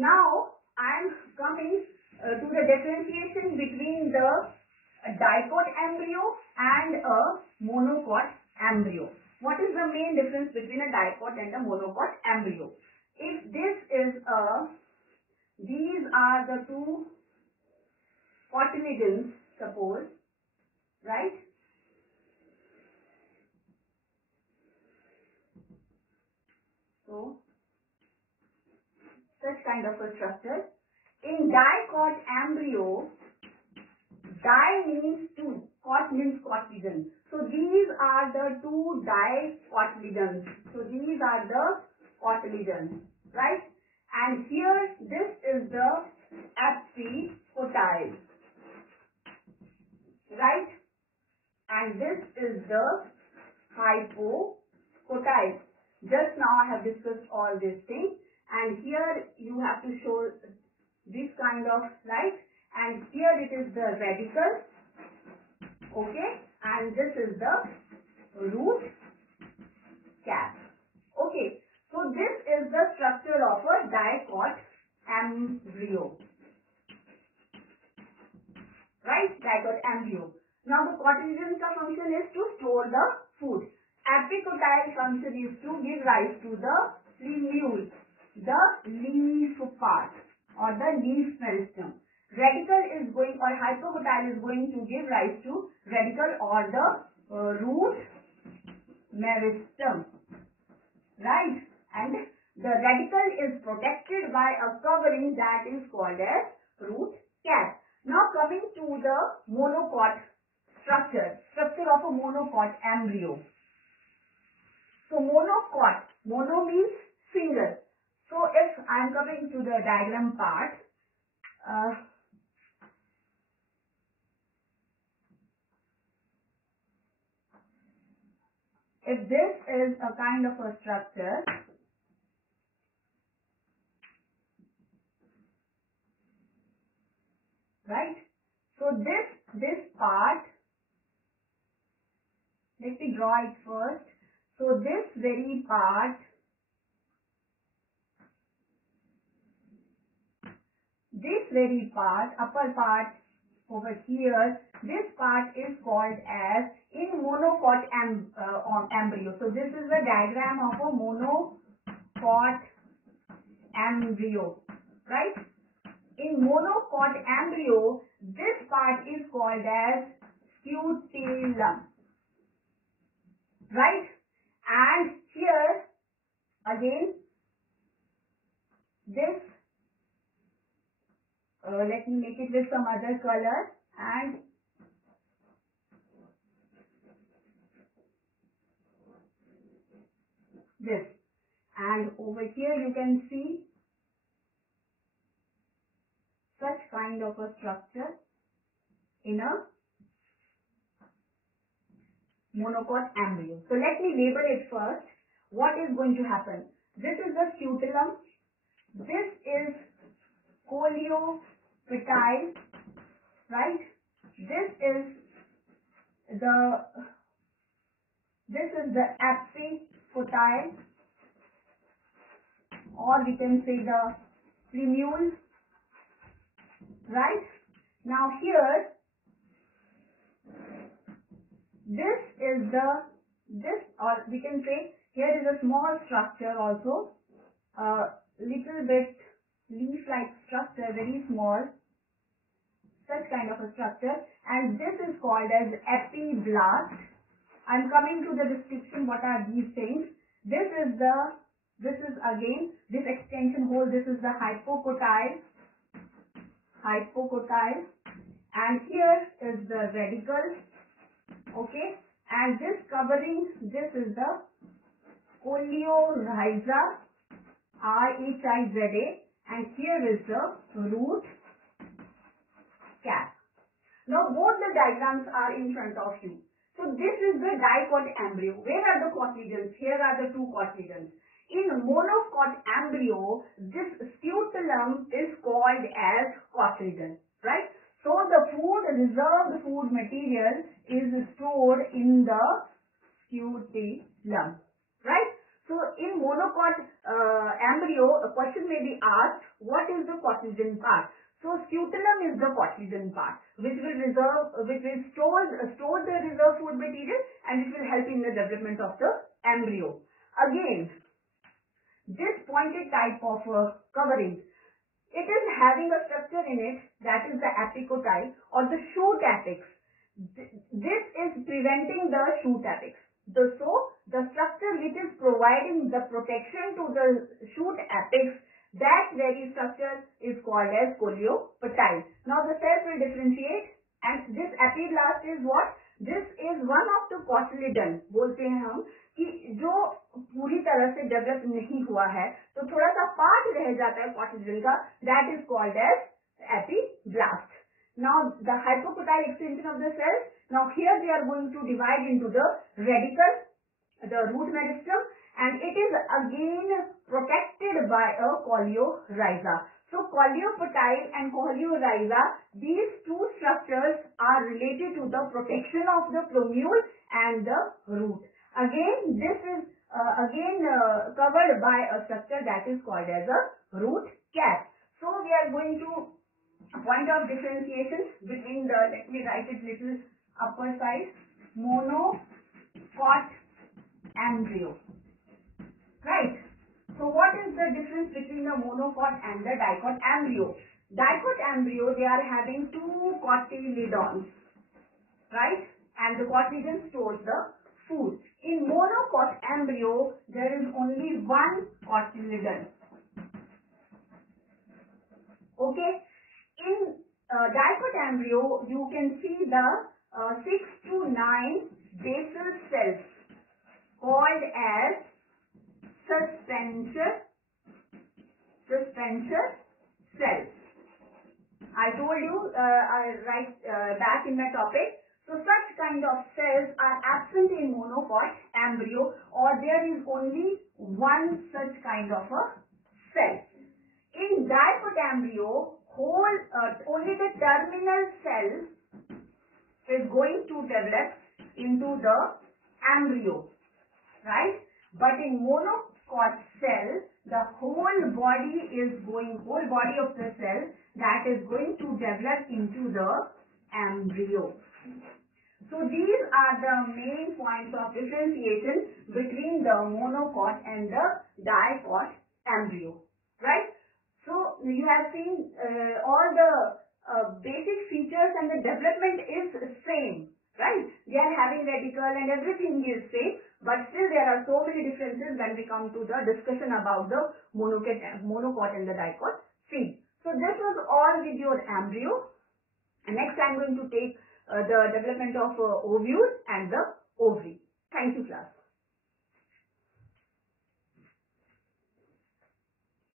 Now I am coming to the differentiation between the dicot embryo and a monocot embryo. What is the main difference between a dicot and a monocot embryo? If this is these are the two cotyledons, suppose, right? So, such kind of a structure. In dicot embryo, di means two, cot means cotyledon. So these are the two dicotyledons. So these are the cotyledons, right? And here this is the epicotyle, right? And this is the hypocotyle. Just now I have discussed all these things, and here you have to show this kind of, right? And here it is the radicle, okay, and this is the root cap. Okay, so this is the structure of a dicot embryo, right? Dicot embryo. Now the cotyledon's function is to store the food. Epicotyle function is to give rise to the plumule, the leaf part or the leaf meristem. Radicle is going, or hypocotyle is going to give rise to radicle or the root meristem, right? And the radicle is protected by a covering that is called as root cap. Now coming to the monocot structure of a monocot embryo. So monocot, mono means single. So if I am coming to the diagram part, if this is a kind of a structure, right? So this part, let me draw it first. So this very part, upper part over here, this part is called as in monocot embryo. So this is the diagram of a monocot embryo, right? In monocot embryo, this part is called as scutellum, right? And here again this, let me make it with some other color, and this, and over here you can see such kind of a structure in a monocot embryo. So let me label it first. What is going to happen? This is the scutellum. This is coleoptile, right? This is the epicotyle, or we can say the plumule, right? Now here this is or we can say here is a small structure also, little bit leaf-like structure, very small, such kind of a structure, and this is called as epiblast. I'm coming to the description. What are these things? This is again this extension hole. This is the hypocotyle, and here is the radicle, okay, and this covering, this is the coleorhiza, RHIZA, and here is the root cap. Now both the diagrams are in front of you. So this is the dicot embryo. Where are the cotyledons? Here are the two cotyledons. In monocot embryo, this scutellum is called as cotyledon, right? So the reserved food material is stored in the scutellum, right? So in monocot embryo, a question may be asked, what is the cotyledon part? So scutellum is the cotyledon part, which will store the reserve food material, and it will help in the development of the embryo. Again, this pointed type of covering, it is having a structure in it, that is the apicotyl or the shoot apex. This is preventing the shoot apex. So the structure which is providing the protection to the shoot apex, that very structure is called as coleopatile. Now the cells will differentiate, and this epiblast is what? This is one of the cotyledon. बोलते हैं हम कि जो पूरी तरह से develop नहीं हुआ है, तो थोड़ा सा पार्ट रह जाता है cotyledon का, that is called as epiblast. Now the hypocotyle extension of the cells. Now here they are going to divide into the radicle, the root meristem, and it is again protected by a coleorhiza. So coleopatile and coleorhiza, these two structures are related to the protection of the plumule and the root. Again, this is covered by a structure that is called as a root cap. So we are going to point of differentiation between the, let me write it little upper side, monocot embryo. Right. So what is the difference between the monocot and the dicot embryo? Dicot embryo, they are having two cotyledons, right? And the cotyledon stores the food. In monocot embryo, there is only one cotyledon. Okay. In dicot embryo, you can see the 6 to 9 basal cells called as suspensor cells. I told you right back in my topic. So such kind of cells are absent in monocot embryo, or there is only one such kind of a cell. In dicot embryo, only the terminal cell is going to develop into the embryo, right? But in monocot cell, the whole body of the cell, that is going to develop into the embryo. So these are the main points of differentiation between the monocot and the dicot embryo, right? So you have seen all the basic features, and the development is same, right? They are having radicle and everything is same, but still there are so many differences when we come to the discussion about the monocot and the dicot seed. So this was all with your embryo. Next I am going to take the development of ovules and the ovary. Thank you, class.